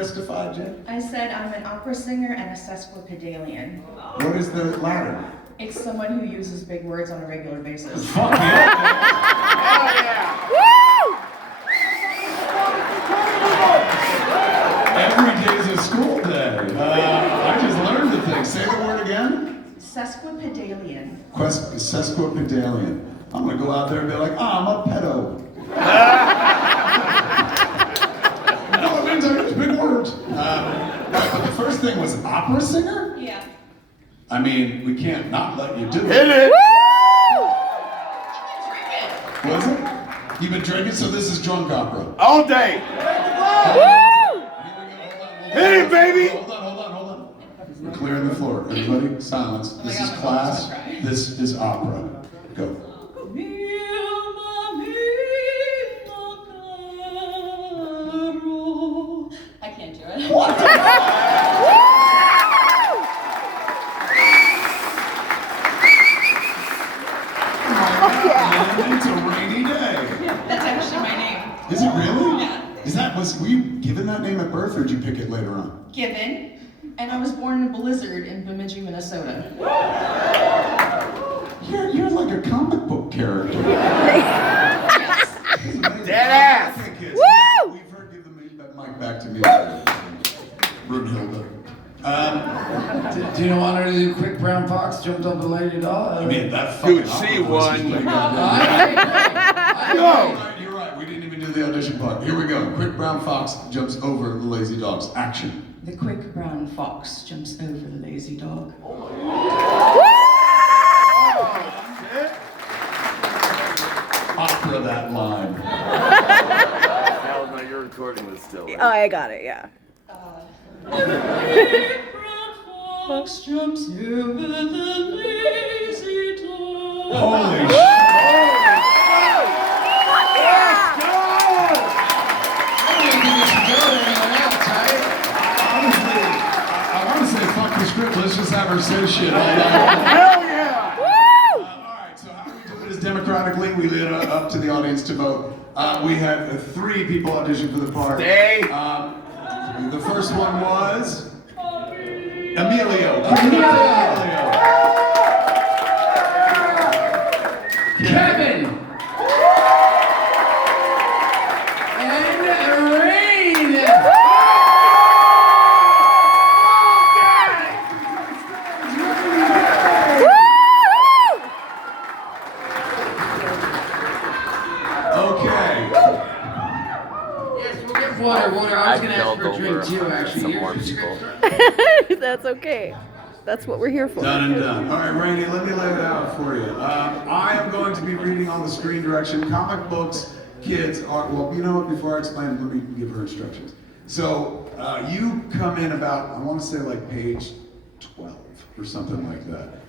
mystified, Jen? I said I'm an opera singer and a sesquipedalian. What is the latter? It's someone who uses big words on a regular basis. Fuck yeah! Hell yeah! Woo! Every day's a school day. I just learned the thing. Say the word again. Sesquipedalian. Sesquipedalian. I'm gonna go out there and be like, I'm a pedo. No, it means I use big words. Right, but the first thing was opera singer? Yeah. I mean, we can't not let you do it. Hit it! Was it? You've been drinking, so this is drunk opera. All day! Hit it, baby! Hold on. We're clearing the floor. Everybody, silence. This is class. This is opera. Go. I can't do it. What the It's a rainy day. That's actually my name. Is it really? Yeah. Were you given that name at birth, or did you pick it later on? Given. And I was born in a blizzard in Bemidji, Minnesota. You're like a comic book character. Yes. Dead ass. Okay, kids. Woo! We've heard, give the mic back to me. Brunhilde. Do you want her to do quick brown fox jumped up a lady dog? I mean, that fucking Dude, she opera voice is won. pretty goddamn Go! You're right. We didn't even do the audition part. Here we go. Quick brown fox jumps over the lazy dogs. Action. The quick brown fox jumps over the lazy dog. Opera that line. Hell no, you're recording this still. Right? Oh, I got it, yeah. The quick brown fox jumps over the lazy dog. Holy shit. Let's just have her say shit all night. Hell yeah! All right, so how we do it is democratically. We leave it up to the audience to vote. We had 3 people audition for the part. Stay. The first one was Emilio. Kevin! And Renie! Okay. Yes, we'll get water. I was gonna ask for a drink too, actually. Some Here's more your people. script. That's okay. That's what we're here for. Done and done. All right, Renie, let me lay it out for you. I am going to be reading on the screen direction. Comic books, kids are, well, you know what, before I explain it, let me give her instructions. So you come in about, I want to say like page 12 or something like that.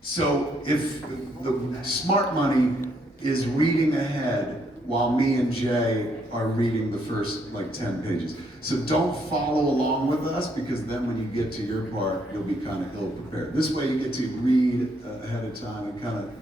So if the smart money is reading ahead while me and Jay are reading the first like 10 pages. So don't follow along with us, because then when you get to your part, you'll be kind of ill prepared. This way you get to read ahead of time and kind of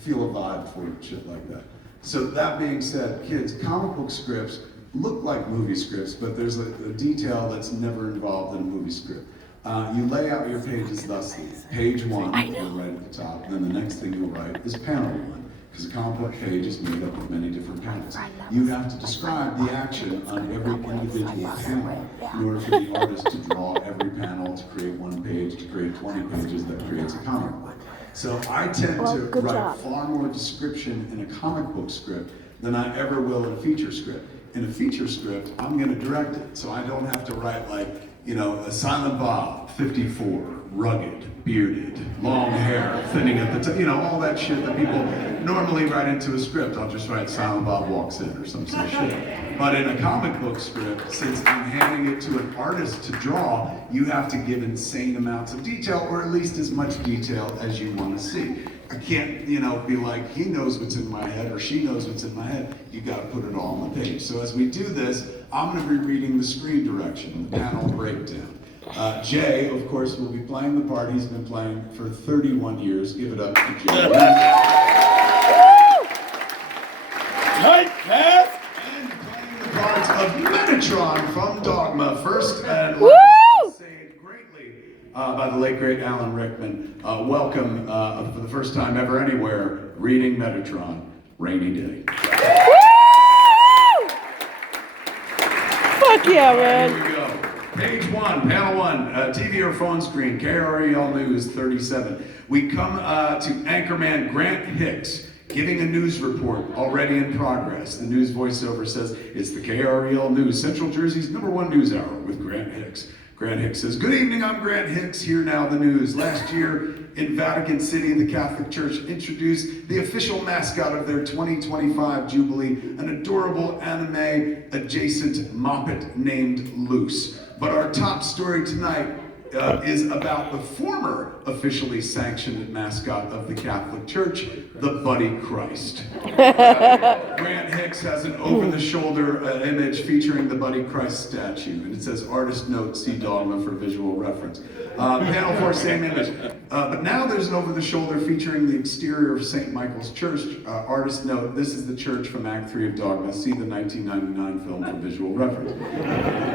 feel a vibe for it, shit like that. So that being said, kids, comic book scripts look like movie scripts, but there's a detail that's never involved in a movie script. You lay out your pages thusly. Page 1, you'll write at the top, and then the next thing you'll write is panel 1. Because a comic book page is made up of many different panels. You have to describe the action on every individual panel in order for the artist to draw every panel to create one page, to create 20 pages that creates a comic book. So I tend to write far more description in a comic book script than I ever will in a feature script. In a feature script, I'm going to direct it, so I don't have to write like, you know, a Silent Bob, 54, rugged, bearded, long hair, thinning at the top, you know, all that shit that people normally write into a script. I'll just write Silent Bob walks in or some sort of shit. But in a comic book script, since I'm handing it to an artist to draw, you have to give insane amounts of detail, or at least as much detail as you want to see. I can't, you know, be like, he knows what's in my head or she knows what's in my head. You got to put it all on the page. So as we do this, I'm going to be reading the screen direction, the panel breakdown. Jay, of course, will be playing the part he's been playing for 31 years. Give it up to Jay. Night, Cass! And playing the parts of Metatron late great Alan Rickman. Welcome for the first time ever anywhere, reading Metatron, Rainy Day. Fuck yeah, man. Here we go. Page 1, panel 1, TV or phone screen, KREL News 37. We come to anchorman Grant Hicks giving a news report already in progress. The news voiceover says, it's the KREL News, Central Jersey's #1 news hour with Grant Hicks. Grant Hicks says, good evening, I'm Grant Hicks, here now the news. Last year in Vatican City, the Catholic Church introduced the official mascot of their 2025 Jubilee, an adorable anime-adjacent moppet named Loose. But our top story tonight is about the former officially sanctioned mascot of the Catholic Church, the Buddy Christ. Grant Hicks has an over-the-shoulder image featuring the Buddy Christ statue, and it says, artist note, see Dogma for visual reference. Panel 4, same image. But now there's an over-the-shoulder featuring the exterior of St. Michael's Church. Artist note, this is the church from Act 3 of Dogma. See the 1999 film for visual reference.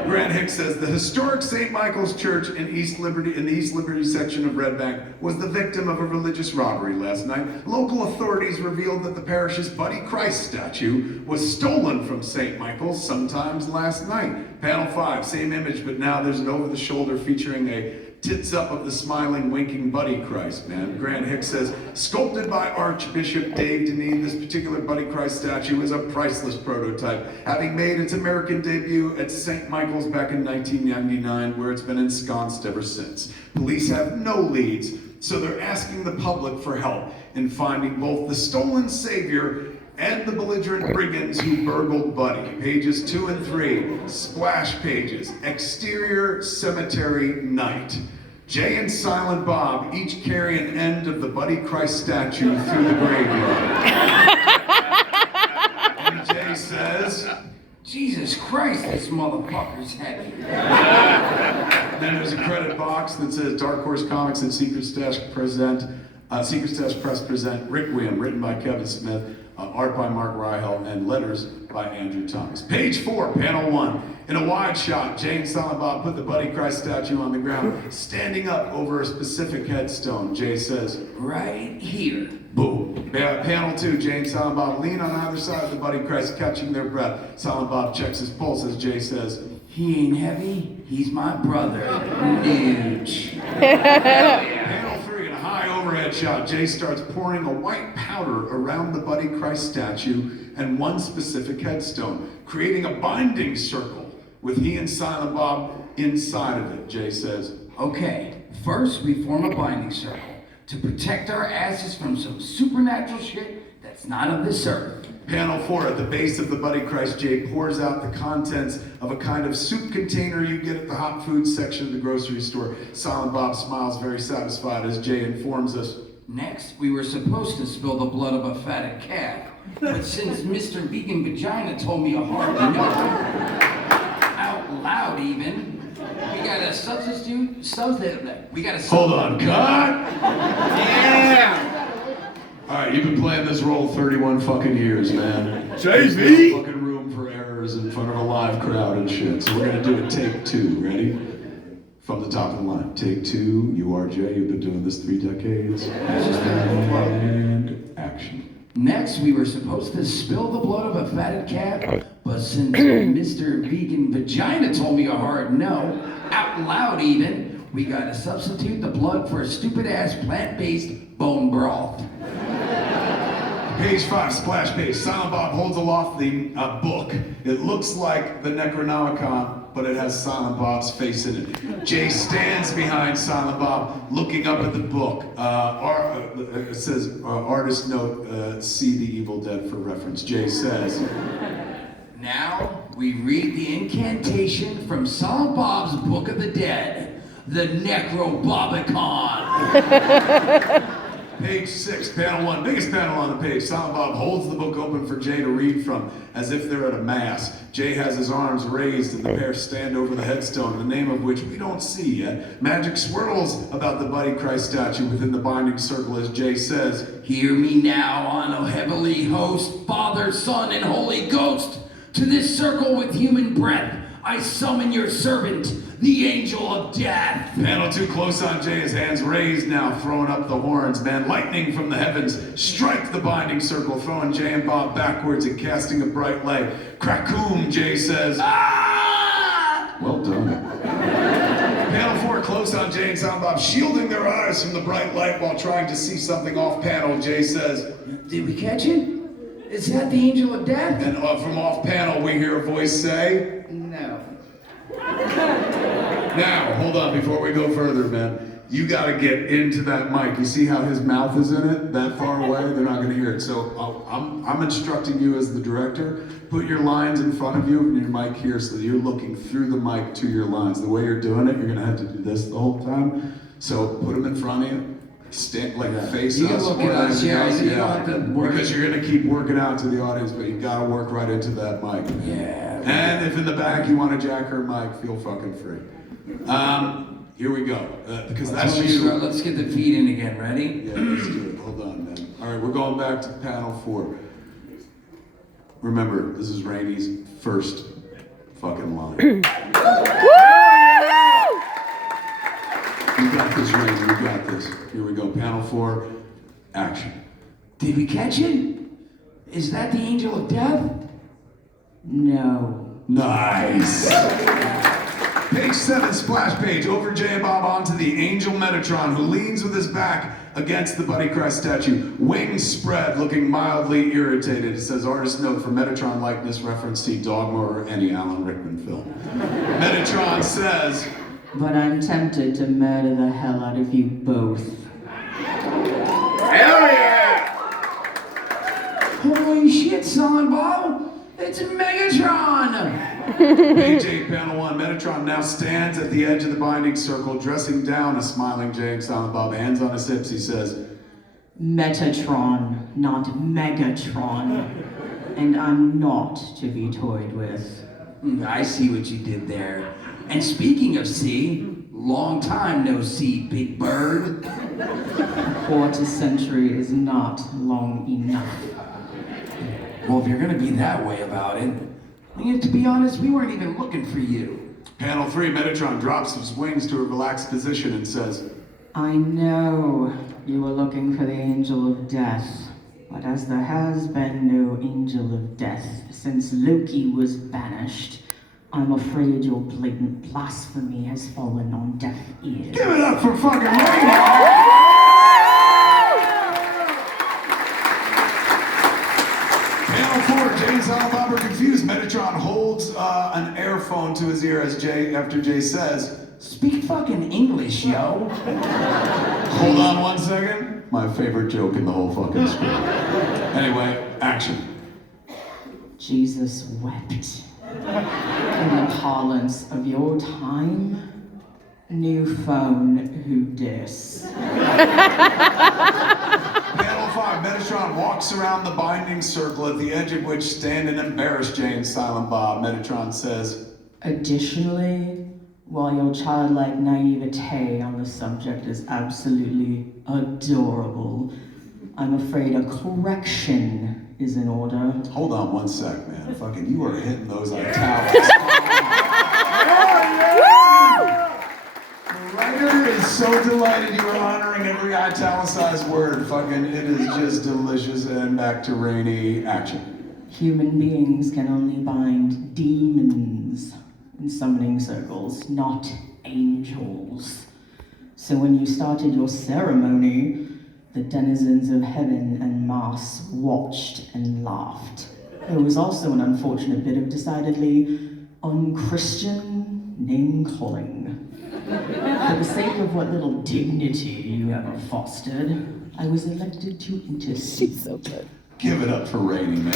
Grant Hicks says, the historic St. Michael's Church in the East Liberty section of Red Bank was the victim of a religious robbery last night. Local authorities revealed that the parish's Buddy Christ statue was stolen from St. Michael's sometimes last night. Panel 5, same image, but now there's an over-the-shoulder featuring a tits up of the smiling, winking Buddy Christ, man. Grant Hicks says, sculpted by Archbishop Dave Deneen, this particular Buddy Christ statue is a priceless prototype, having made its American debut at St. Michael's back in 1999, where it's been ensconced ever since. Police have no leads, so they're asking the public for help in finding both the stolen savior and the belligerent brigands who burgled Buddy. Pages 2 and 3, splash pages, exterior cemetery night. Jay and Silent Bob each carry an end of the Buddy Christ statue through the graveyard. And Jay says, Jesus Christ, this motherfucker's heavy. then there's a credit box that says Dark Horse Comics and Secret Stash Press present Requiem, written by Kevin Smith, art by Mark Ryhel, and letters by Andrew Thomas. Page 4, panel 1. In a wide shot, Jay and Silent Bob put the Buddy Christ statue on the ground, standing up over a specific headstone. Jay says, Right here. boom. Panel 2, Jay and Silent Bob lean on either side of the Buddy Christ, catching their breath. Silent Bob checks his pulse as Jay says, He ain't heavy, he's my brother. Nooch. Panel 3, in a high overhead shot, Jay starts pouring a white powder around the Buddy Christ statue and one specific headstone, creating a binding circle with he and Silent Bob inside of it. Jay says, Okay, first we form a binding circle to protect our asses from some supernatural shit that's not of this earth. Panel 4, at the base of the Buddy Christ, Jay pours out the contents of a kind of soup container you get at the hot food section of the grocery store. Silent Bob smiles very satisfied as Jay informs us, Next, we were supposed to spill the blood of a fatted calf, but since Mr. Vegan Vagina told me a hard no, out loud even, we got a substitute, hold on, cut! Yeah! Alright, you've been playing this role 31 fucking years, man. There's no fucking room for errors in front of a live crowd and shit. So we're gonna do a take 2. Ready? From the top of the line. Take 2. You are Jay. You've been doing this 3 decades. And action. Next, we were supposed to spill the blood of a fatted calf, but since Mr. Vegan Vagina told me a hard no, out loud even, we gotta substitute the blood for a stupid-ass plant-based bone broth. Page 5, splash page. Silent Bob holds aloft the book. It looks like the Necronomicon, but it has Silent Bob's face in it. Jay stands behind Silent Bob, looking up at the book. It says, artist note, see the Evil Dead for reference. Jay says, Now, we read the incantation from Silent Bob's Book of the Dead, the Necrobobicon. Page 6, panel 1, biggest panel on the page. Silent Bob holds the book open for Jay to read from, as if they're at a mass. Jay has his arms raised and the pair stand over the headstone, the name of which we don't see yet. Magic swirls about the Buddy Christ statue within the binding circle as Jay says, Hear me now on a heavenly host, Father, Son, and Holy Ghost. To this circle with human breath, I summon your servant, the angel of death. Panel 2 close on Jay, his hands raised now, throwing up the horns, man. Lightning from the heavens, strike the binding circle, throwing Jay and Bob backwards and casting a bright light. Crackoom, Jay says. Ah! Well done. Panel 4 close on Jay and Silent Bob, shielding their eyes from the bright light while trying to see something off panel. Jay says. Did we catch it? Is that the angel of death? And from off panel, we hear a voice say. No. Now, hold on, before we go further, man, you gotta get into that mic. You see how his mouth is in it? That far away, they're not gonna hear it. So I'm instructing you as the director, put your lines in front of you and your mic here so that you're looking through the mic to your lines. The way you're doing it, you're gonna have to do this the whole time. So put them in front of you. Stand like face You can us. look at us, yeah. You don't have to work. Because you're gonna keep working out to the audience, but you gotta work right into that mic. Yeah. And if in the back you want to jack her mic, feel fucking free. Here we go. Because that's you. Let's get the feet in again. Ready? Yeah, let's do it. Hold on, man. All right, we're going back to panel 4. Remember, this is Renie's first fucking line. You got this, Rainy. You got this. Here we go. Panel 4. Action. Did we catch it? Is that the angel of death? No. Nice. Page 7, splash page. Over Jay and Bob onto the angel Metatron, who leans with his back against the Buddy Christ statue, wings spread, looking mildly irritated. It says, artist note for Metatron likeness, reference see Dogma or any Alan Rickman film. Metatron says, but I'm tempted to murder the hell out of you both. hell yeah! Holy shit, Silent Bob! It's Megatron! Page 8, panel 1. Metatron now stands at the edge of the binding circle, dressing down a smiling Jay and Silent Bob, hands on his hips. He says, Metatron, not Megatron. And I'm not to be toyed with. I see what you did there. And speaking of C, long time no see, Big Bird. A quarter century is not long enough. Well, if you're gonna be that way about it, to be honest, we weren't even looking for you. panel 3, Metatron drops his wings to a relaxed position and says, I know you were looking for the angel of death, but as there has been no angel of death since Loki was banished, I'm afraid your blatant blasphemy has fallen on deaf ears. give it up for fucking Renie! Panel 4, Jay and Silent Bob are confused. Metatron holds an airphone to his ear after Jay says, Speak fucking English, yo. hold on one second. My favorite joke in the whole fucking script. Anyway, action. Jesus wept. In the parlance of your time, new phone, who dis? Panel 5, Metatron walks around the binding circle at the edge of which stand an embarrassed Jay and Silent Bob. Metatron says, Additionally, while your childlike naivete on the subject is absolutely adorable, I'm afraid a correction is in order. hold on one sec, man. Fucking, you are hitting those italics. The writer is so delighted you are honoring every italicized word. Fucking, it is just delicious. And back to Renie. Action. Human beings can only bind demons in summoning circles, not angels. So when you started your ceremony, the denizens of heaven and Mars watched and laughed. There was also an unfortunate bit of decidedly unchristian name-calling. For the sake of what little dignity you ever fostered, I was elected to intercede. So good. Give it up for Renie, man.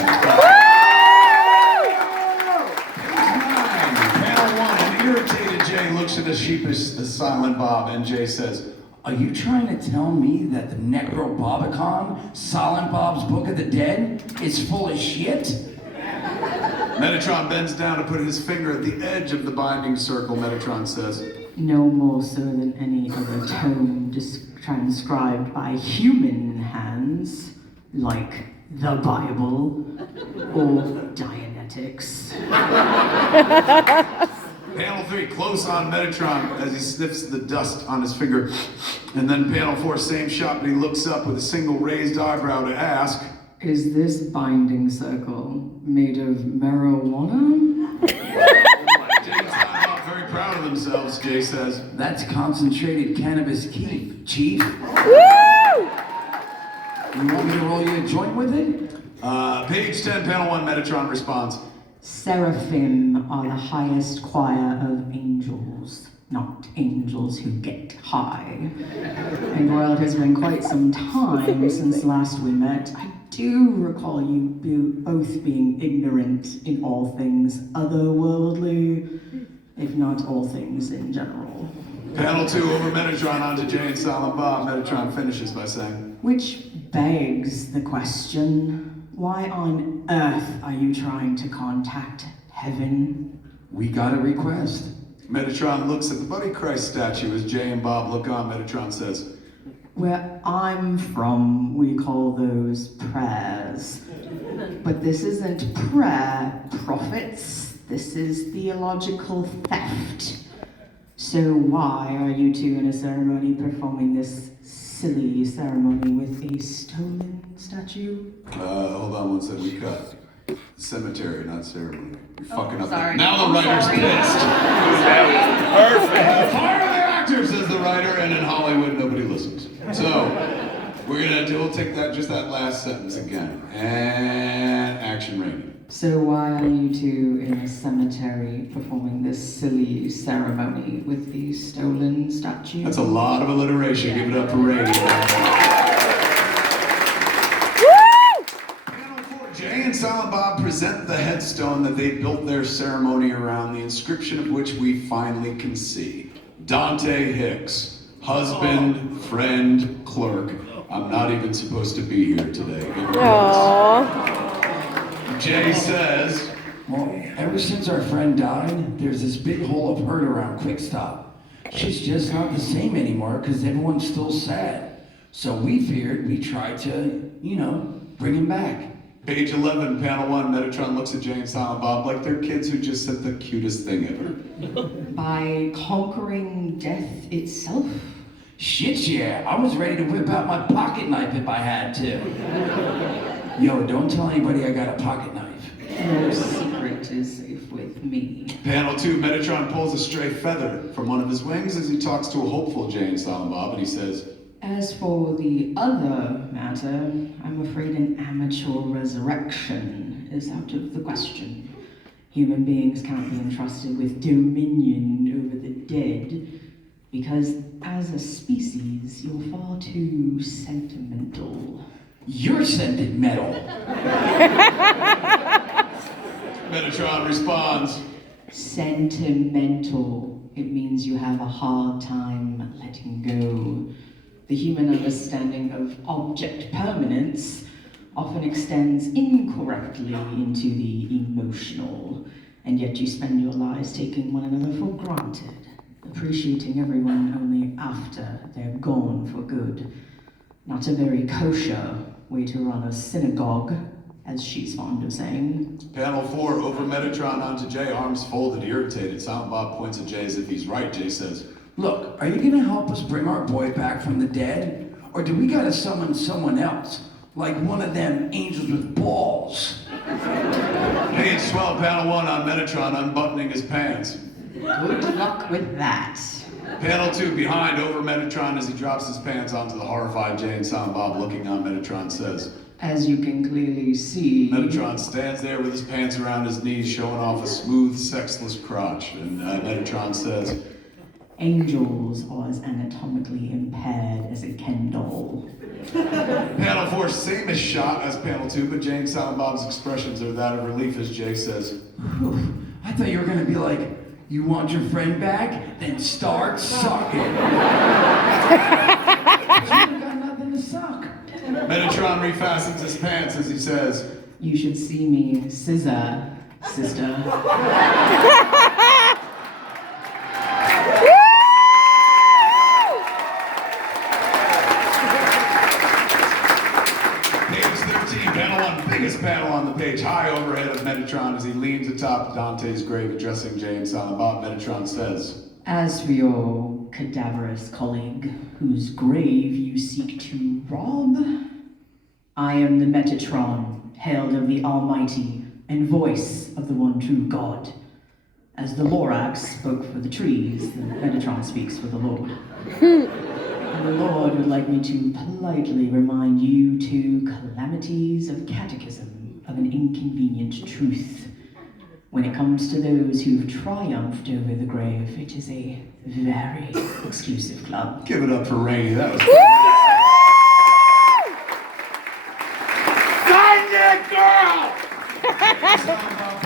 Panel 1, an irritated Jay looks at a sheepish Silent Bob, and Jay says, Are you trying to tell me that the Necrobobicon, Silent Bob's Book of the Dead, is full of shit? Metatron bends down to put his finger at the edge of the binding circle. Metatron says, No more so than any other tome transcribed by human hands, like the Bible or Dianetics. Panel 3, close on Metatron as he sniffs the dust on his finger. And then panel 4, same shot, but he looks up with a single raised eyebrow to ask, Is this binding circle made of marijuana? Jay's not very proud of themselves, Jay says. That's concentrated cannabis chief. Woo! You want me to roll you a joint with it? Page 10, panel 1, Metatron responds. Seraphim are the highest choir of angels, not angels who get high. And while it has been quite some time since last we met, I do recall you both being ignorant in all things otherworldly, if not all things in general. Panel 2, over Metatron onto Jay and Silent Bob. Metatron finishes by saying, Which begs the question, why on earth are you trying to contact heaven? We got a request. Metatron looks at the Buddy Christ statue as Jay and Bob look on. Metatron says, Where I'm from, we call those prayers. But this isn't prayer, prophets. This is theological theft. So why are you two in a ceremony performing this silly ceremony with a stolen statue? hold on one second, we cut. Cemetery, not ceremony. You're fucking up. sorry. Now the writer's Sorry. pissed. Perfect. Fire their actor, says the writer, and in Hollywood nobody listens. So, we'll take that last sentence again. And action, Renie. So why are you two in a cemetery performing this silly ceremony with the stolen statue? That's a lot of alliteration. Give it up for Renie. Panel 4, Jay and Silent Bob present the headstone that they built their ceremony around, the inscription of which we finally can see. Dante Hicks, husband, friend, clerk. I'm not even supposed to be here today. Aww. Jay says, Well, ever since our friend died, there's this big hole of hurt around Quick Stop. She's just not the same anymore because everyone's still sad. So we figured we'd try to, bring him back. page 11, panel 1, Metatron looks at Jay and Silent Bob like they're kids who just said the cutest thing ever. By conquering death itself? Shit, yeah. I was ready to whip out my pocket knife if I had to. Yo, don't tell anybody I got a pocket knife. No secret is safe with me. Panel 2, Metatron pulls a stray feather from one of his wings as he talks to a hopeful Jay and Silent Bob, and he says, As for the other matter, I'm afraid an amateur resurrection is out of the question. Human beings can't be entrusted with dominion over the dead, because as a species, you're far too sentimental. You're scented metal. Metatron responds, Sentimental. It means you have a hard time letting go. The human understanding of object permanence often extends incorrectly into the emotional, and yet you spend your lives taking one another for granted, appreciating everyone only after they're gone for good. Not a very kosher way to run a synagogue, as she's fond of saying. Panel 4, over Metatron onto Jay, arms folded, irritated. Silent Bob points at Jay as if he's right. Jay says, Look, are you gonna help us bring our boy back from the dead? Or do we gotta summon someone else? Like one of them angels with balls? Page 12, panel 1 on Metatron unbuttoning his pants. Good luck with that. Panel 2, behind, over Metatron as he drops his pants onto the horrified Jay and Silent Bob looking on. Metatron says, As you can clearly see, Metatron stands there with his pants around his knees, showing off a smooth, sexless crotch. And Metatron says, angels are as anatomically impaired as a Ken doll. Panel 4, same as shot as panel 2, but Jay and Silent Bob's expressions are that of relief as Jay says, Whew, I thought you were gonna be like, you want your friend back? Then start sucking. You got nothing to suck. Metatron refastens his pants as he says, You should see me scissor, sister. Page 13, panel 1, biggest panel on the page, high high overhead of Metatron as he leans atop Dante's grave addressing Jay and Silent Bob. Metatron says, As for your cadaverous colleague, whose grave you seek to rob, I am the Metatron, hailed of the Almighty, and voice of the one true God. As the Lorax spoke for the trees, the Metatron speaks for the Lord. And the Lord would like me to politely remind you to calamities of catechism of an inconvenient truth. When it comes to those who've triumphed over the grave, it is a very exclusive club. give it up for Renie. That was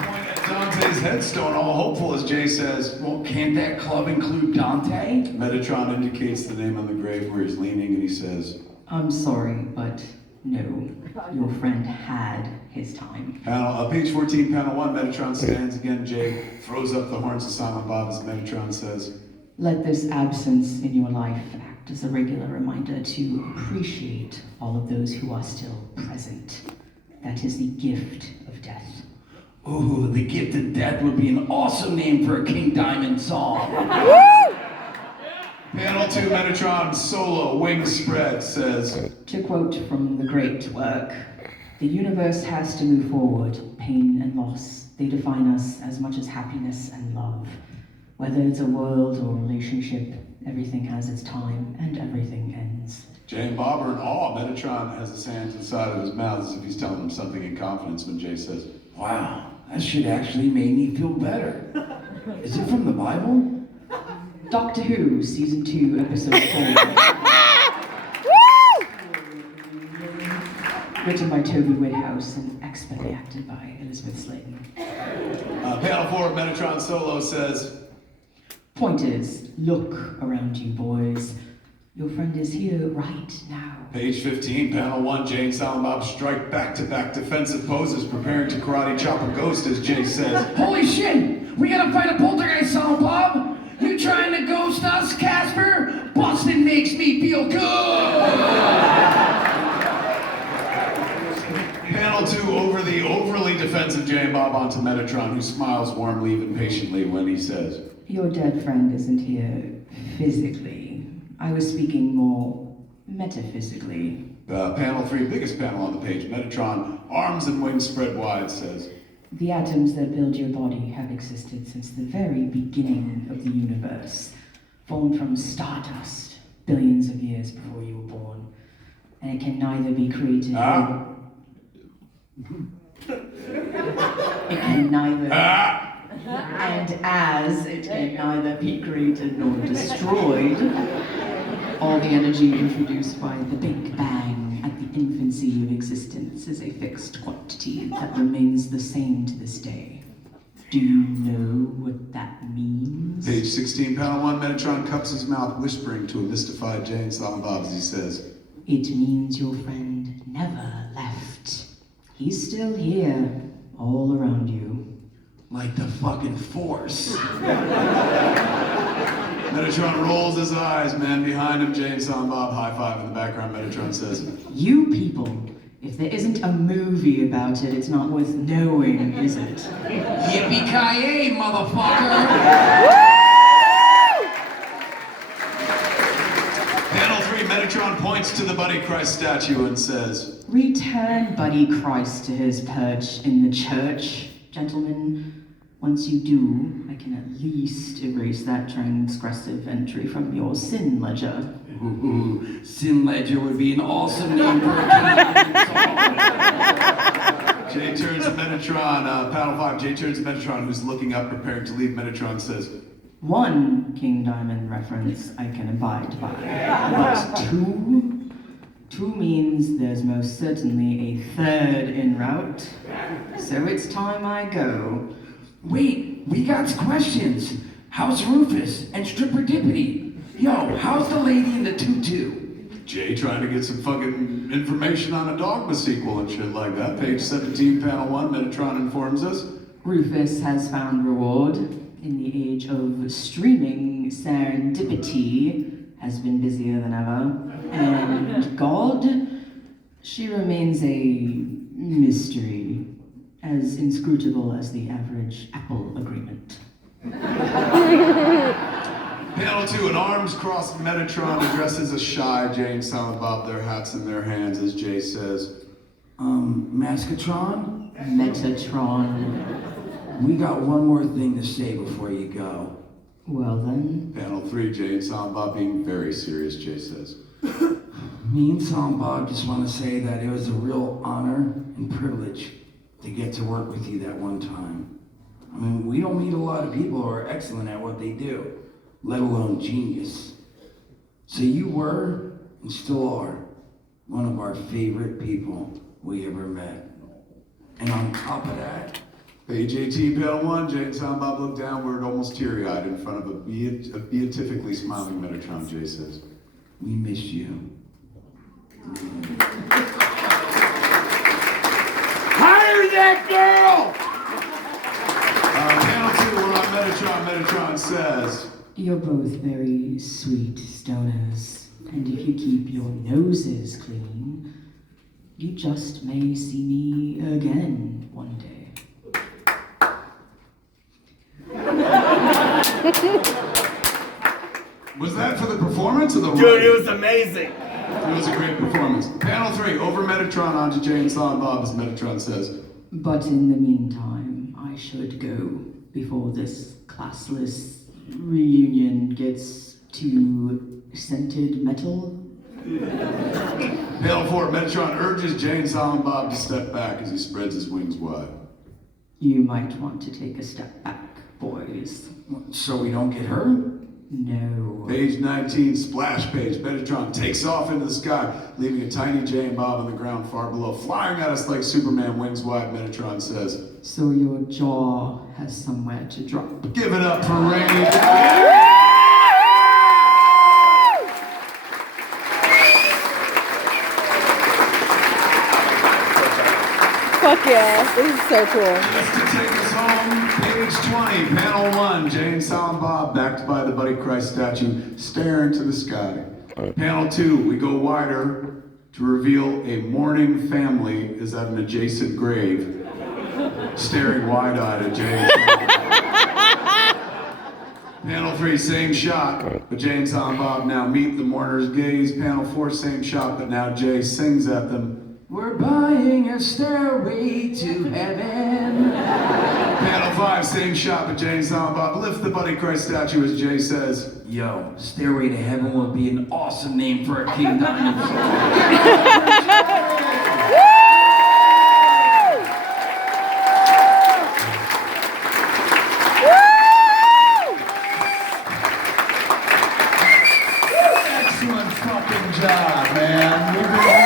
point at Dante's headstone, all hopeful as Jay says, Well, can't that club include Dante? Metatron indicates the name on the grave where he's leaning and he says, I'm sorry, but no. Your friend had his time. Page 14, panel 1, Metatron stands again. Jay throws up the horns of Silent Bob as Metatron says, Let this absence in your life act as a regular reminder to appreciate all of those who are still present. That is the gift of death. Ooh, the gift of death would be an awesome name for a King Diamond song. Panel 2, Metatron solo, wings spread, says, To quote from the great work, the universe has to move forward. Pain and loss, they define us as much as happiness and love. Whether it's a world or relationship, everything has its time and everything ends. Jay and Bob are in awe. Metatron has his hands inside of his mouth as if he's telling them something in confidence when Jay says, Wow, that shit actually made me feel better. Is it from the Bible? Doctor Who, Season 2, Episode 4. Written by Toby Whithouse and expertly acted by Elizabeth Sladen. Panel 4, Metatron solo says, Point is, look around you, boys. Your friend is here right now. Page 15, panel 1, Jay and Silent Bob strike back-to-back defensive poses, preparing to karate chop a ghost as Jay says, Holy shit! We gotta fight a poltergeist, Silent Bob! You trying to ghost us, Casper? Boston makes me feel good! Panel 2, over the overly defensive Jay and Bob onto Metatron, who smiles warmly even patiently when he says, Your dead friend isn't here physically. I was speaking more metaphysically. Panel 3, biggest panel on the page, Metatron, arms and wings spread wide, says, The atoms that build your body have existed since the very beginning of the universe, formed from stardust billions of years before you were born. And it can neither be created it can neither and as it can neither be created nor destroyed, all the energy introduced by the Big Bang at the infancy of existence is a fixed quantity that remains the same to this day. Do you know what that means? Page 16, panel 1, Metatron cups his mouth, whispering to a mystified Jay and Silent Bob as he says, It means your friend never left. He's still here, all around you. Like the fucking Force. Metatron rolls his eyes, man behind him, Jay and Silent Bob high five in the background. Metatron says, You people, if there isn't a movie about it, it's not worth knowing, is it? Yippee-ki-yay, motherfucker! Panel 3, Metatron points to the Buddy Christ statue and says, Return Buddy Christ to his perch in the church, gentlemen. Once you do, I can at least erase that transgressive entry from your sin ledger. Ooh, Sin Ledger would be an awesome name for a King Diamond song. Jay turns to Metatron, panel 5, Jay turns to Metatron, who's looking up, preparing to leave. Metatron says, One King Diamond reference I can abide by. But two? Two means there's most certainly a third en route. So it's time I go. Wait, we got questions. How's Rufus and Stripper Dippity? Yo, how's the lady in the tutu? Jay trying to get some fucking information on a Dogma sequel and shit like that. Page 17, panel 1, Metatron informs us. Rufus has found reward. In the age of streaming, serendipity has been busier than ever. And God, she remains a mystery. as inscrutable as the average Apple agreement. Panel 2, an arms-crossed Metatron addresses a shy Jay and Silent Bob, their hats in their hands, as Jay says, Mascotron? Metatron. We got one more thing to say before you go. Well then, Panel 3, Jay and Silent Bob being very serious, Jay says, Me and Silent Bob just want to say that it was a real honor and privilege to get to work with you that one time. I mean, we don't meet a lot of people who are excellent at what they do, let alone genius. So you were, and still are, one of our favorite people we ever met. And on top of that, Page 18, panel 1, Jay and Silent Bob look downward, almost teary-eyed, in front of a beatifically smiling Metatron, Jay says, we miss you. Hire that girl! Panel 2, we're on Metatron. Metatron says, you're both very sweet stoners, and if you keep your noses clean, you just may see me again one day. was that for the performance or the Dude, writing? it was amazing. It was a great performance. Panel 3, over Metatron onto Jay and Silent Bob, as Metatron says, But in the meantime, I should go before this classless reunion gets too scented metal. Panel 4, Metatron urges Jay and Silent Bob to step back as he spreads his wings wide. You might want to take a step back, boys. So we don't get hurt? No. Page 19, splash page. Metatron takes off into the sky, leaving a tiny Jay and Bob on the ground far below. Flying at us like Superman, wings wide, Metatron says, So your jaw has somewhere to drop. give it up for Renie. Fuck yeah. This is so cool. Just to take us home, page 20, panel 1, Jay and Silent Bob, backed by the Buddy Christ statue, stare into the sky. Panel 2, we go wider to reveal a mourning family is at an adjacent grave, staring wide-eyed at Jay. Panel 3, same shot, but Jay and Silent Bob now meet the mourner's gaze. Panel 4, same shot, but now Jay sings at them. We're buying a stairway to heaven. Panel 5, same shot, but Jay and Silent Bob lift the Buddy Christ statue as Jay says, Yo, Stairway to Heaven would be an awesome name for a King Diamond song. excellent fucking job, man.